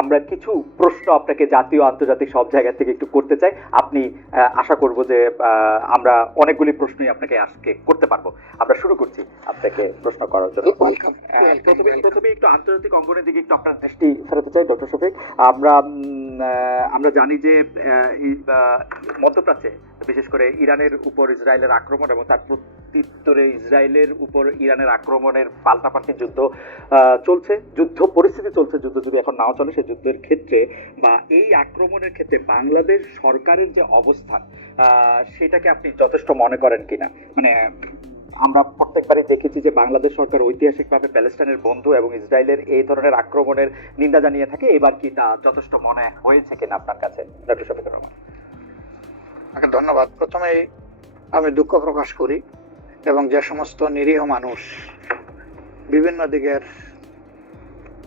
আমরা কিছু প্রশ্ন আপনাকে জাতীয় আন্তর্জাতিক সব জায়গা থেকে একটু করতে চাই। আপনি আশা করব যে আমরা অনেকগুলি প্রশ্নই আপনাকে আজকে করতে পারব। আমরা শুরু করছি আপনাকে প্রশ্ন করার জন্য। প্রথমে একটু আন্তর্জাতিক অঙ্গনের দিকে একটু আপনার দৃষ্টি ফেরাতে চাই ডক্টর শফিক। আমরা আমরা জানি যে মধ্যপ্রাচ্যে বিশেষ করে ইরানের উপর ইসরায়েলের আক্রমণ এবং তার প্রত্যুত্তরে ইসরায়েলের উপর ইরানের আক্রমণের পাল্টাপাল্টি যুদ্ধ চলছে, যুদ্ধ, পরিস্থিতি চলছে, যুদ্ধ যদি এখন নাও চলে সেই যুদ্ধের ক্ষেত্রে বা এই আক্রমণের ক্ষেত্রে বাংলাদেশ সরকারের যে অবস্থান সেটাকে আপনি যথেষ্ট মনে করেন কিনা? মানে আমরা প্রত্যেকবারই দেখেছি যে বাংলাদেশ সরকার ঐতিহাসিকভাবে প্যালেস্টাইনের বন্ধু এবং ইসরায়েলের এই ধরনের আক্রমণের নিন্দা জানিয়ে থাকে। এবার কি তা যথেষ্ট মনে হয়েছে কিনা আপনার কাছে? ডক্টর শফিকুর রহমান। আপনাকে ধন্যবাদ। প্রথমেই আমি দুঃখ প্রকাশ করি এবং যে সমস্ত নিরীহ মানুষ বিভিন্ন দিকের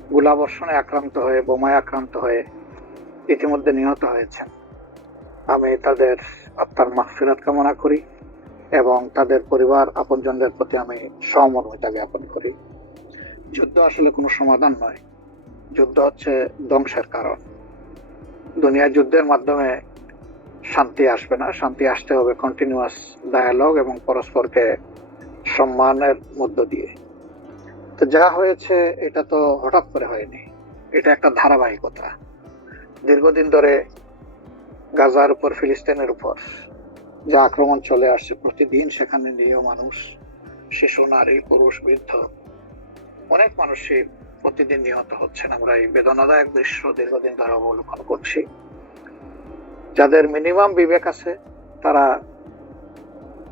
গোলাবর্ষণে আক্রান্ত হয়ে, বোমায় আক্রান্ত হয়ে ইতিমধ্যে নিহত হয়েছেন। আমি তাদের আত্মার মাগফিরাত কামনা করি এবং তাদের পরিবার, আপনজনদের প্রতি আমি সহমর্মিতা জ্ঞাপন করি। যুদ্ধ আসলে কোনো সমাধান নয়। যুদ্ধ হচ্ছে ধ্বংসের কারণ। দুনিয়া যুদ্ধের মাধ্যমে শান্তি আসবে না। শান্তি আসতে হবে কন্টিনিউয়াস ডায়ালগ এবং পরস্পরকে সম্মানের মধ্য দিয়ে। তো যা হয়েছে, এটা তো হঠাৎ করে হয়নি। এটা একটা ধারাবাহিকতা। দীর্ঘদিন ধরে গাজার উপর, ফিলিস্তিনের উপর যে আক্রমণ চলে আসছে, প্রতিদিন সেখানে নিরীহ মানুষ, শিশু, নারী, পুরুষ, বৃদ্ধ, অনেক মানুষই প্রতিদিন নিহত হচ্ছেন। আমরা এই বেদনাদায়ক দৃশ্য দীর্ঘদিন ধরে অবলোকন করছি। যাদের মিনিমাম বিবেক আছে, তারা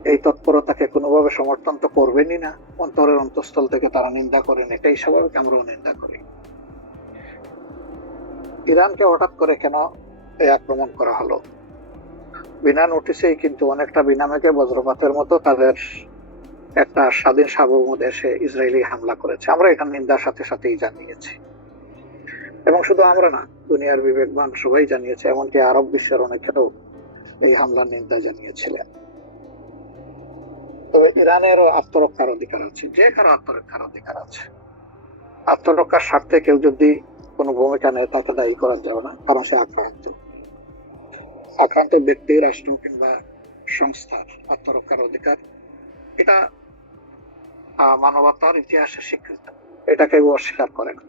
এই তৎপরতাকে কোনোভাবে সমর্থন তো করবেনই না। অন্তরের অন্তঃস্থল থেকে তারা নিন্দা করেন, এটাই স্বাভাবিক, আমরাও নিন্দা করি। ইরানকে হঠাৎ করে কেন এই আক্রমণ করা হলো? বিনা নোটিশেই কিন্তু অনেকটা বিনামেকে বজ্রপাতের মতো তাদের একটা স্বাধীন সার্বভৌম দেশে ইসরায়েলি হামলা করেছে। আমরা এটা নিন্দার সাথে সাথেই জানিয়েছি। এবং শুধু আমরা না, দুনিয়ার বিবেকবান সবাই জানিয়েছে, এমনকি আরব বিশ্বের অনেকেও এই হামলার নিন্দা জানিয়েছিলেন। তবে ইরানেরও আত্মরক্ষার অধিকার আছে, যে কারও আত্মরক্ষার অধিকার আছে। আত্মরক্ষার স্বার্থে কেউ যদি কোনো ভূমিকা নেয়, তাকে দায়ী করা যাবে না, কারণ সে আক্রান্ত। আক্রান্ত ব্যক্তি, রাষ্ট্র কিংবা সংস্থার আত্মরক্ষার অধিকার। এটা মানবতার ইতিহাসে স্বীকৃত। এটা কেউ অস্বীকার করে না।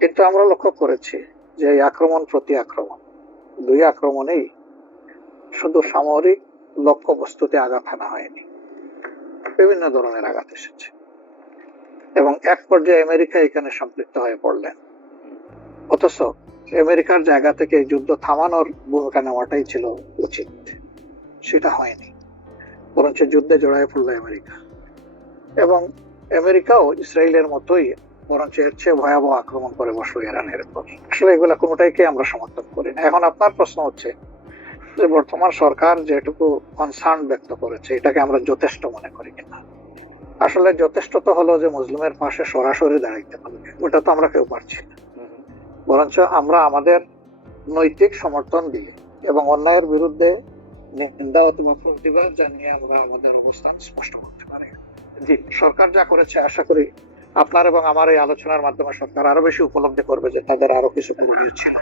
কিন্তু আমরা লক্ষ্য করেছি যে আক্রমণ প্রতি আক্রমণ, দুই আক্রমণেই শুধু সামরিক লক্ষ্য বস্তুতে আঘাত হানা হয়নি, বিভিন্ন ধরনের আঘাত এসেছে। এবং এক পর্যায়ে আমেরিকা এখানে সম্পৃক্ত হয়ে পড়লেন। অথচ আমেরিকার জায়গা থেকে যুদ্ধ থামানোর ভূমিকা নেওয়াটাই ছিল উচিত। সেটা হয়নি। বরঞ্চ যুদ্ধে জড়ায় পড়ল আমেরিকা। এবং আমেরিকাও ইসরায়েলের মতোই বরঞ্চ এর চেয়ে ভয়াবহ আক্রমণ করে বসল ইরানের উপর। আসলে এগুলা কোনোটাইকে আমরা সমর্থন করি না। এখন আপনার প্রশ্ন হচ্ছে যে বর্তমান সরকার যেটুকু কনসার্ন ব্যক্ত করেছে এটাকে আমরা যথেষ্ট মনে করি কিনা? আসলে যথেষ্ট তো হলো যে মুসলিমের পাশে সরাসরি দাঁড়াইতে পারবে ওটা তো আমরা কেউ পারছি না। বরঞ্চ আমরা আমাদের নৈতিক সমর্থন দিয়ে এবং অন্যায়ের বিরুদ্ধে নিন্দা অথবা প্রতিবাদ জানিয়ে আমরা আমাদের অবস্থান স্পষ্ট করতে পারি। জি। সরকার যা করেছে আশা করি আপনার এবং আমার এই আলোচনার মাধ্যমে সরকার আরও বেশি উপলব্ধি করবে যে তাদের আরও কিছু করণীয় ছিল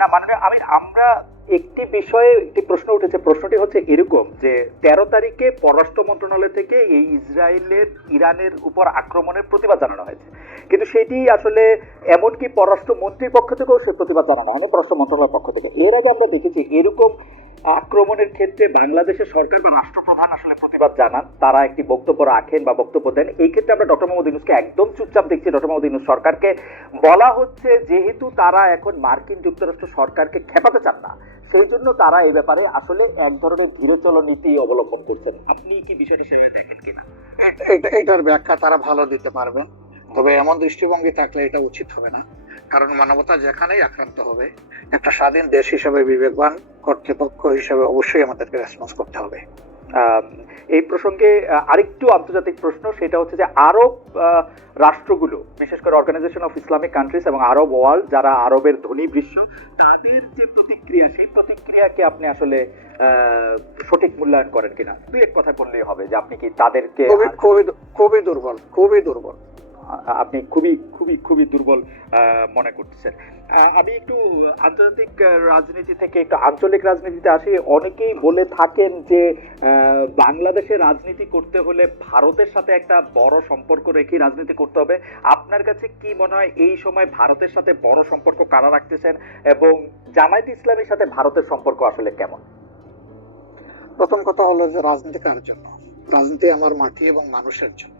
না মানে আমি, আমরা একটি বিষয়ে একটি প্রশ্ন উঠেছে। প্রশ্নটি হচ্ছে এরকম যে, তেরো তারিখে পররাষ্ট্র মন্ত্রণালয় থেকে এই ইসরায়েলের, ইরানের উপর আক্রমণের প্রতিবাদ জানানো হয়েছে। কিন্তু সেটি আসলে এমনকি পররাষ্ট্র মন্ত্রীর পক্ষ থেকেও সে প্রতিবাদ জানানো হয়নি, পররাষ্ট্র মন্ত্রণালয়ের পক্ষ থেকে। এর আগে আমরা দেখেছি এরকম আক্রমণের ক্ষেত্রে বাংলাদেশের সরকার বা রাষ্ট্রপ্রধান আসলে প্রতিবাদ জানান। তারা একটি বক্তব্য রাখেন বা বক্তব্য দেন। এই ক্ষেত্রে আমরা ডক্টর মোহাম্মদ ইউনুসকে একদম চুপচাপ দেখছি। ডক্টর মোহাম্মদ ইউনুস সরকারকে বলা হচ্ছে যেহেতু তারা এখন মার্কিন যুক্তরাষ্ট্র সরকারকে খেপাতে চান না, সেই জন্য তারা এই ব্যাপারে আসলে এক ধরনের ধীরে চলো নীতি অবলম্বন করছেন। আপনি কি বিষয়টি সেভাবে দেখেন কিনা? এটার ব্যাখ্যা তারা ভালো দিতে পারবেন। তবে এমন দৃষ্টিভঙ্গি থাকলে এটা উচিত হবে না। কারণ মানবতা যেখানেই আক্রান্ত হবে, একটা স্বাধীন দেশ হিসেবে বিবেকবান, কর্তৃপক্ষ হিসেবে অবশ্যই আমাদেরকে রেসপন্স করতে হবে। এই প্রসঙ্গে আরেকটু আন্তর্জাতিক প্রশ্ন, সেটা হচ্ছে যে আরব রাষ্ট্রগুলো, বিশেষ করে অর্গানাইজেশন অফ ইসলামিক কান্ট্রিজ এবং আরব ওয়ার্ল্ড, যারা আরবের ধনী বিশ্ব, তাদের যে প্রতিক্রিয়া, সেই প্রতিক্রিয়াকে আপনি আসলে সঠিক মূল্যায়ন করেন কিনা? দুই এক কথা বললেই হবে যে আপনি কি তাদেরকে খুবই খুবই দুর্বল খুবই দুর্বল। আপনি খুবই খুবই খুবই দুর্বল মনে করতেছেন। আমি একটু আন্তর্জাতিক রাজনীতি থেকে একটু আঞ্চলিক রাজনীতিতে আসি। অনেকেই বলে থাকেন যে বাংলাদেশে রাজনীতি করতে হলে ভারতের সাথে একটা বড় সম্পর্ক রেখে রাজনীতি করতে হবে। আপনার কাছে কি মনে হয় এই সময় ভারতের সাথে বড় সম্পর্ক কারা রাখতেছেন? এবং জামায়াত ইসলামের সাথে ভারতের সম্পর্ক আসলে কেমন? প্রথম কথা হলো যে রাজনীতি কার জন্য? রাজনীতি আমার মাটি এবং মানুষের জন্য।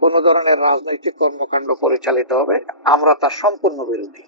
কোন ধরনের রাজনৈতিক কর্মকাণ্ড পরিচালিত হবে আমরা তার সম্পূর্ণ বিরোধী।